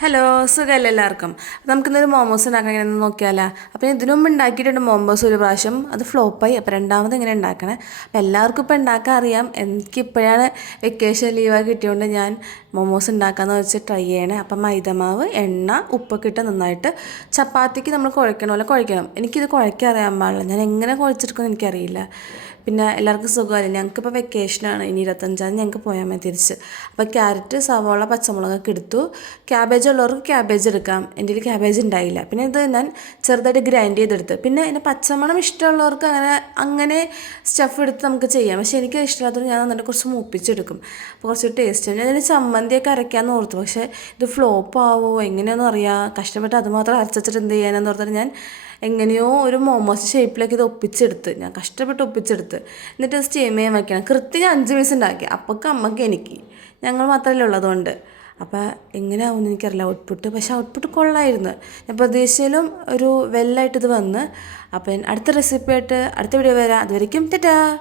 Hello സുഖമല്ലേ എല്ലാവർക്കും അപ്പോൾ നമുക്കിന്നൊരു മോമോസ് ഉണ്ടാക്കാൻ എങ്ങനെ നോക്കിയാലോ. അപ്പോൾ ഇതിനു മുമ്പ് ഉണ്ടാക്കിയിട്ടുണ്ട് മോമോസ് ഒരു പ്രാവശ്യം, അത് ഫ്ലോപ്പായി. അപ്പോൾ രണ്ടാമത് എങ്ങനെ ഉണ്ടാക്കണേ. അപ്പോൾ എല്ലാവർക്കും ഇപ്പോൾ ഉണ്ടാക്കാൻ അറിയാം. എനിക്കിപ്പോഴാണ് വെക്കേഷൻ ലീവായി കിട്ടിയതുകൊണ്ട് ഞാൻ മോമോസ് ഉണ്ടാക്കാമെന്ന് വെച്ച് ട്രൈ ചെയ്യണേ. അപ്പം മൈദമാവ്, എണ്ണ, ഉപ്പൊക്കെ ഇട്ട് നന്നായിട്ട് ചപ്പാത്തിക്ക് നമ്മൾ കുഴക്കണ പോലെ കുഴക്കണം. എനിക്കിത് കുഴക്കാൻ അറിയാൻ പാടില്ല, ഞാൻ എങ്ങനെ കുഴച്ചെടുക്കുമെന്ന് എനിക്കറിയില്ല. പിന്നെ എല്ലാവർക്കും സുഖമല്ലേ. ഞങ്ങൾക്കിപ്പോൾ വെക്കേഷനാണ്, ഇനി 25-ാം തീയതി ഞങ്ങൾക്ക് പോയാൽ മതി തിരിച്ച്. അപ്പോൾ ക്യാരറ്റ്, സവോള, പച്ചമുളകൊക്കെ എടുത്തു. ക്യാബേജ് ഉള്ളവർക്ക് ക്യാബേജ് എടുക്കാം, എൻ്റെ കയ്യിൽ ക്യാബേജ് ഉണ്ടായില്ല. പിന്നെ ഇത് ഞാൻ ചെറുതായിട്ട് ഗ്രൈൻഡ് ചെയ്തെടുത്ത്. പിന്നെ അതിൻ്റെ പച്ചമണം ഇഷ്ടമുള്ളവർക്ക് അങ്ങനെ സ്റ്റഫ് എടുത്ത് നമുക്ക് ചെയ്യാം. പക്ഷേ എനിക്ക് ഇഷ്ടമില്ലാത്തത് ഞാൻ നന്നായിട്ട് കുറച്ച് മൂപ്പിച്ചെടുക്കും, അപ്പോൾ കുറച്ച് ടേസ്റ്റ്. ഞാൻ അതിന് ചമ്മന്തിയൊക്കെ അരയ്ക്കാമെന്ന് ഓർത്തു, പക്ഷേ ഇത് ഫ്ലോപ്പ് ആവുമോ എങ്ങനെയൊന്നും അറിയാം. കഷ്ടപ്പെട്ട് അതുമാത്രം അരച്ചിട്ട് എന്ത് ചെയ്യാനെന്ന് ഓർത്തിട്ട് ഞാൻ എങ്ങനെയോ ഒരു മോമോസ് ഷേപ്പിലേക്ക് ഇത് ഒപ്പിച്ചെടുത്ത്, ഞാൻ കഷ്ടപ്പെട്ട് ഒപ്പിച്ചെടുത്ത്. എന്നിട്ട് സ്റ്റീം ചെയ്യാൻ വയ്ക്കണം. കൃത്യം 5 പീസ് ഉണ്ടാക്കി. അപ്പൊക്ക് അമ്മക്ക് എനിക്ക് ഞങ്ങൾ മാത്രമല്ലേ ഉള്ളതുകൊണ്ട്. അപ്പോൾ എങ്ങനെയാവുമെന്ന് എനിക്കറിയില്ല ഔട്ട്പുട്ട്. പക്ഷേ ഔട്ട്പുട്ട് കൊള്ളായിരുന്നു. ഞാൻ പ്രതീക്ഷയിലും ഒരു വെല്ലായിട്ട് ഇത് വന്ന്. അപ്പം അടുത്ത റെസിപ്പി ആയിട്ട് അടുത്ത വീഡിയോ വരാം. അതുവരയ്ക്കും ടാറ്റാ.